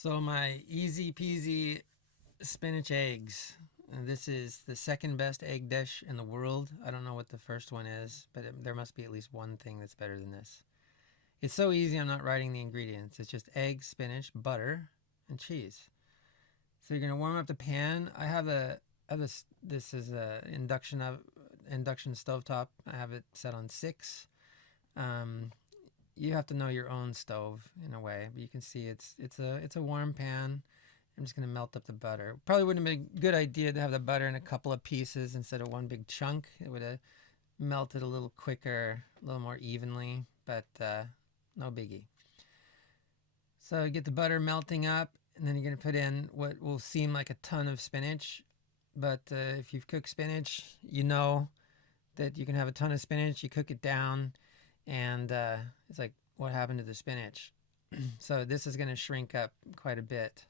So my easy peasy spinach eggs. And this is the second best egg dish in the world. I don't know what the first one is, but there must be at least one thing that's better than this. It's so easy, I'm not writing the ingredients. It's just eggs, spinach, butter, and cheese. So you're gonna warm up the pan. This is a induction stovetop. I have it set on 6. Um, you have to know your own stove in a way, but you can see it's a warm pan. I'm just gonna melt up the butter. Probably wouldn't have been a good idea to have the butter in a couple of pieces instead of one big chunk. It would have melted a little quicker, a little more evenly, but no biggie. So get the butter melting up, and then you're gonna put in what will seem like a ton of spinach, but if you've cooked spinach, you know that you can have a ton of spinach. You cook it down, and it's like, what happened to the spinach? So this is gonna shrink up quite a bit.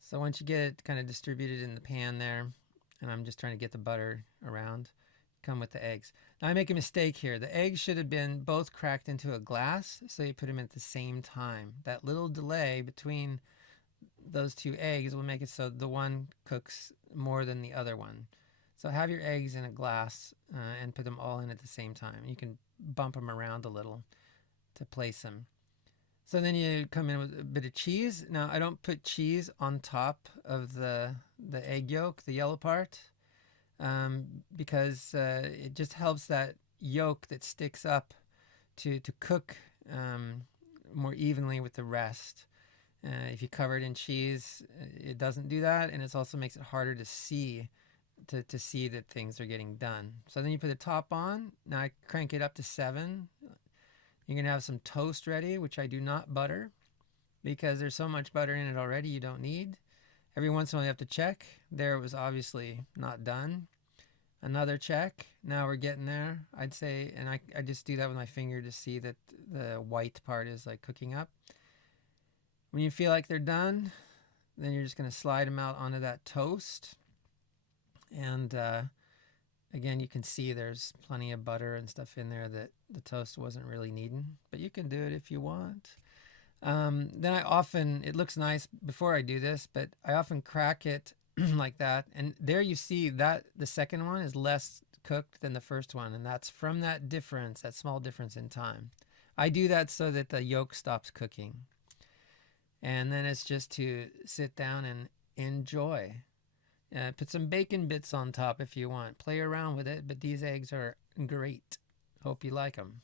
So once you get it kind of distributed in the pan there, and I'm just trying to get the butter around, come with the eggs. Now I make a mistake here. The eggs should have been both cracked into a glass, so you put them at the same time. That little delay between those two eggs will make it so the one cooks more than the other one. So have your eggs in a glass and put them all in at the same time. You can bump them around a little to place them. So then you come in with a bit of cheese. Now I don't put cheese on top of the egg yolk, the yellow part, because it just helps that yolk that sticks up to cook more evenly with the rest. If you cover it in cheese, it doesn't do that, and it also makes it harder to see to see that things are getting done. So then you put the top on. Now I crank it up to 7. You're going to have some toast ready, which I do not butter because there's so much butter in it already you don't need. Every once in a while you have to check. There, it was obviously not done. Another check. Now we're getting there, I'd say, and I just do that with my finger to see that the white part is like cooking up. When you feel like they're done, then you're just going to slide them out onto that toast. And again, you can see there's plenty of butter and stuff in there that the toast wasn't really needing, but you can do it if you want. Then it looks nice before I do this, but I often crack it like that. And there you see that the second one is less cooked than the first one. And that's from that difference, that small difference in time. I do that so that the yolk stops cooking. And then it's just to sit down and enjoy. Put some bacon bits on top if you want. Play around with it, but these eggs are great. Hope you like them.